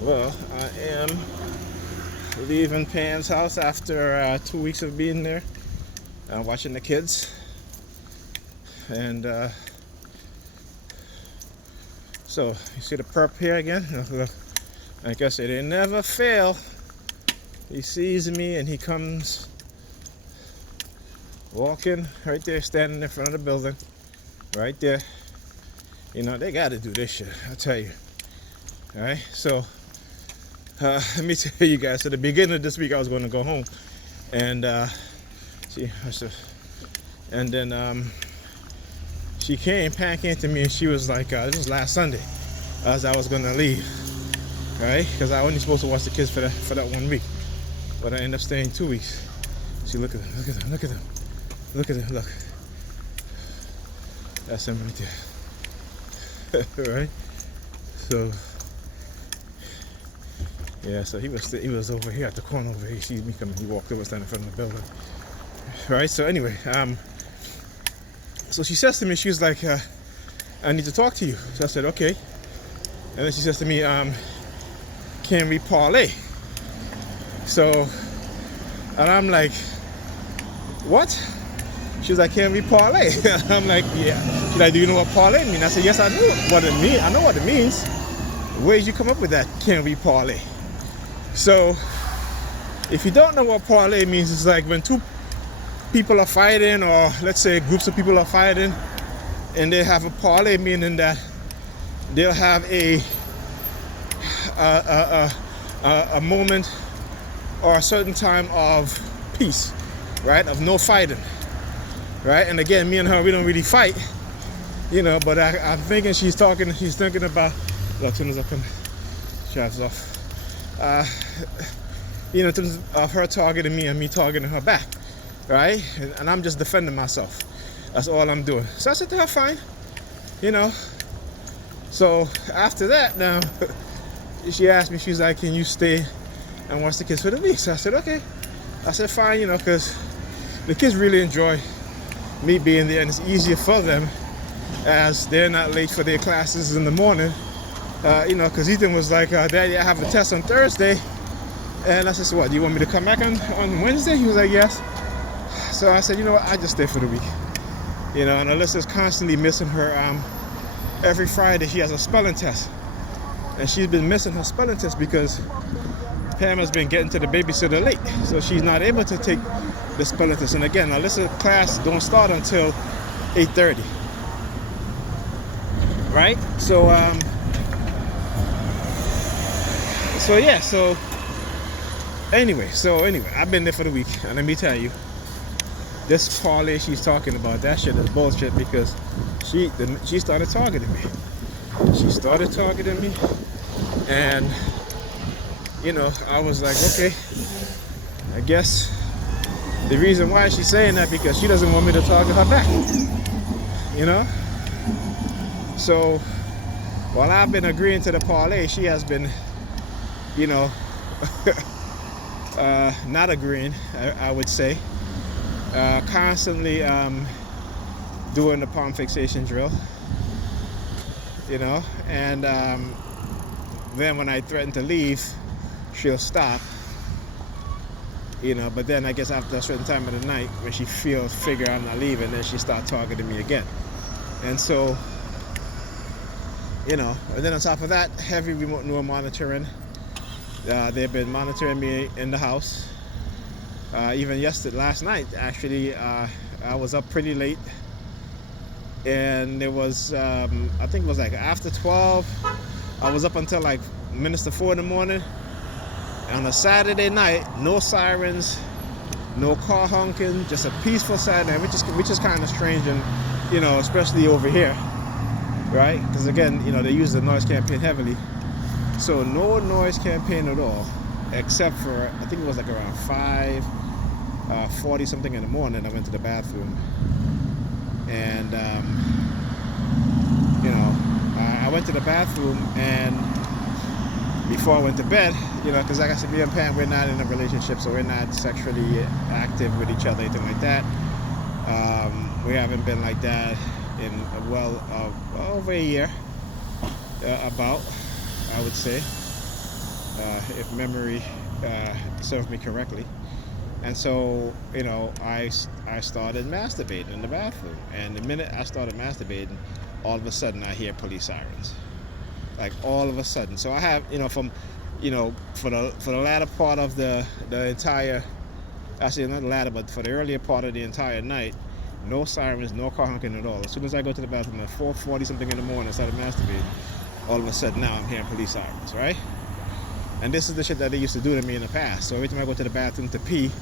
Well, I am leaving Pan's house after 2 weeks of being there, watching the kids. And so, you see the perp here again? Look, like I said, they never fail. He sees me and he comes walking right there, standing in front of the building. Right there. You know, they got to do this shit, I tell you. Alright, so let me tell you guys, at the beginning of this week I was going to go home, and she came, Pan came to me, and she was like, this was last Sunday, as I was going to leave, right? Because I only supposed to watch the kids for that 1 week, but I ended up staying 2 weeks. See, look at them, look at them, look at them, look at them, look. That's him right there, right? So. Yeah, so he was over here at the corner over here. He sees me coming. He walked over, standing in front of the building. Right. So anyway, so she says to me, she was like, "I need to talk to you." So I said, "Okay." And then she says to me, "Can we parlay?" So, and I'm like, "What?" She's like, "Can we parlay?" I'm like, "Yeah." She's like, "Do you know what parlay means?" I said, "Yes, I know what it means. I know what it means." Where did you come up with that? Can we parlay? So, if you don't know what parlay means, it's like when two people are fighting, or let's say groups of people are fighting, and they have a parlay, meaning that they'll have a moment or a certain time of peace, right? Of no fighting, right? And again, me and her, we don't really fight, you know. But I'm thinking she's thinking about. Look, as soon as I can, drives off. You know, in terms of her targeting me and me targeting her back, right? And I'm just defending myself. That's all I'm doing. So I said to her, fine, you know. So after that, now, she asked me, she's like, "Can you stay and watch the kids for the week?" So I said, okay. I said, fine, you know, because the kids really enjoy me being there, and it's easier for them as they're not late for their classes in the morning. You know, because Ethan was like, "Daddy, I have a test on Thursday." And I said, "So what, do you want me to come back on Wednesday?" He was like, "Yes." So I said, "You know what, I just stay for the week." You know, and Alyssa's constantly missing her, every Friday she has a spelling test. And she's been missing her spelling test because Pam has been getting to the babysitter late. So she's not able to take the spelling test. And again, Alyssa's class don't start until 8:30. Right? So anyway, I've been there for the week, and let me tell you, this parlay she's talking about, that shit is bullshit, because she started targeting me. She started targeting me, and you know, I was like, okay, I guess the reason why she's saying that because she doesn't want me to target her back. You know? So while I've been agreeing to the parlay, she has been, you know, not agreeing, I would say. Constantly doing the palm fixation drill, you know, and then when I threaten to leave, she'll stop, you know, but then I guess after a certain time of the night, when she figure I'm not leaving, then she starts targeting me again. And so, you know, and then on top of that, heavy remote neural monitoring. They've been monitoring me in the house. Even last night, actually, I was up pretty late, and it was, I think it was like after 12. I was up until like minutes to 4 in the morning. On a Saturday night, no sirens, no car honking, just a peaceful Saturday, which is kind of strange, and you know, especially over here, right? Because again, you know, they use the noise campaign heavily. So no noise campaign at all, except for, I think it was like around 5:40 something in the morning. I went to the bathroom, and you know, I went to the bathroom, and before I went to bed, you know, because like I said, me and Pam, we're not in a relationship, so we're not sexually active with each other, anything like that. We haven't been like that in over a year, about, I would say, if memory serves me correctly. And so, I started masturbating in the bathroom. And the minute I started masturbating, all of a sudden I hear police sirens. Like all of a sudden. So I have, for the latter part of the entire, actually not the latter, but for the earlier part of the entire night, no sirens, no car honking at all. As soon as I go to the bathroom at 4:40 something in the morning, I started masturbating. All of a sudden now I'm hearing police sirens, right? And this is the shit that they used to do to me in the past. So every time I go to the bathroom to pee,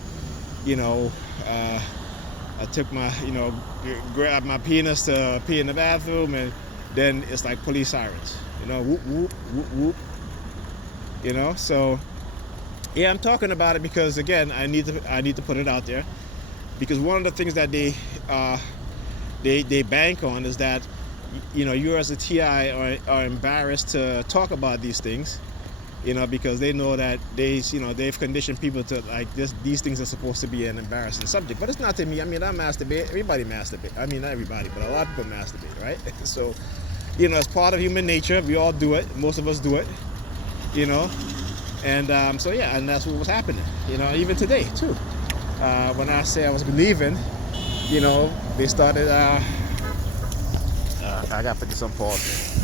I took my, grabbed my penis to pee in the bathroom, and then it's like police sirens, whoop, whoop, whoop, whoop, So, yeah, I'm talking about it because, again, I need to put it out there, because one of the things that they bank on is that, you as a TI are embarrassed to talk about these things, because they know that they've conditioned people to like this. These things are supposed to be an embarrassing subject, but it's not to me. I mean, I masturbate. Everybody masturbate. I mean, not everybody, but a lot of people masturbate, right? So, it's part of human nature. We all do it. Most of us do it, And so yeah, and that's what was happening. Even today too. When I say I was leaving, they started. I gotta put this on pause.